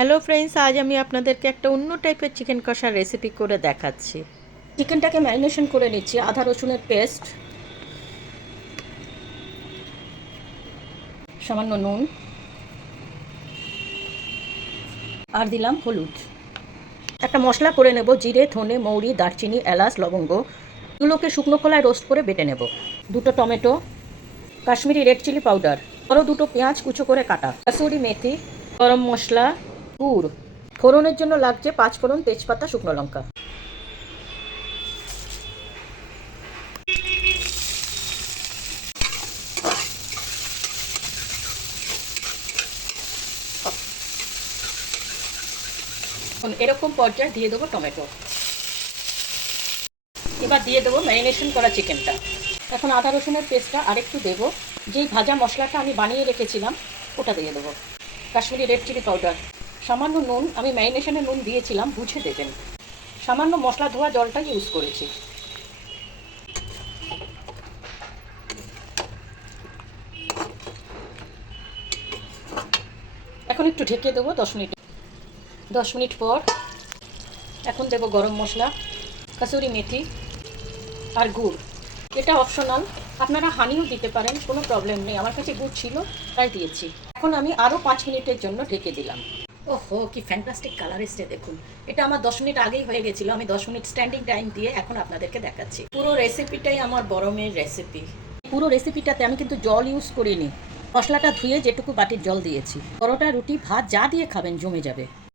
Hello friends, আজ আমি আপনাদেরকে একটা অন্য টাইপের চিকেন কষার রেসিপি করে দেখাচ্ছি। চিকেনটাকে ম্যারিনেশন করে নিচ্ছি। আদা রসুনের পেস্ট, সামান্য নুন, আর দিলাম হলুদ। একটা মশলা করে নেব, জিরে, ধনে, মৌরি, দারচিনি, এলাচ, লবঙ্গ। এগুলোকে শুকনো খোলায় রোস্ট করে বেটে নেব। দুটো tomato, Kashmiri red chilli powder, আরও দুটো পেঁয়াজ কুচো করে কাটা, কাসুরি মেথি, গরম মশলা, গুড়। ফোড়নের জন্য লাগছে 5 ফোড়ন, তেজপাতা, শুকনো লঙ্কা। এরকম পর্যায়ে দিয়ে দেবো টমেটো। এবার দিয়ে দেবো ম্যারিনেশন করা চিকেনটা। এখন আদা রসুনের পেস্টটা আরেকটু দেবো। যেই ভাজা মশলাটা আমি বানিয়ে রেখেছিলাম ওটা দিয়ে দেবো। কাশ্মীরি রেড চিলি পাউডার, সামান্য নুন, আমি ম্যারিনেশনে নুন দিয়েছিলাম, বুঝে দেবেন। সামান্য মশলা ধোয়া জলটা ইউজ করেছি। এখন একটু ঢেকে দেবো 10 মিনিট। 10 মিনিট পর এখন দেবো গরম মশলা, কাসুরি মেথি আর গুড়। এটা অপশনাল, আপনারা হানিও দিতে পারেন, কোনো প্রবলেম নেই। আমার কাছে গুড় ছিল তাই দিয়েছি। এখন আমি আরও 5 মিনিটের জন্য ঢেকে দিলাম। ওহো, কি ফ্যান্টাস্টিক কালার এসছে দেখুন। এটা আমার 10 মিনিট আগেই হয়ে গেছিলো। আমি 10 মিনিট স্ট্যান্ডিং টাইম দিয়ে এখন আপনাদেরকে দেখাচ্ছি। পুরো রেসিপিটাই আমার বড় মেয়ের রেসিপি। পুরো রেসিপিটাতে আমি কিন্তু জল ইউজ করিনি। মশলাটা ধুয়ে যেটুকু বাটির জল দিয়েছি। পরোটা, রুটি, ভাত যা দিয়ে খাবেন জমে যাবে।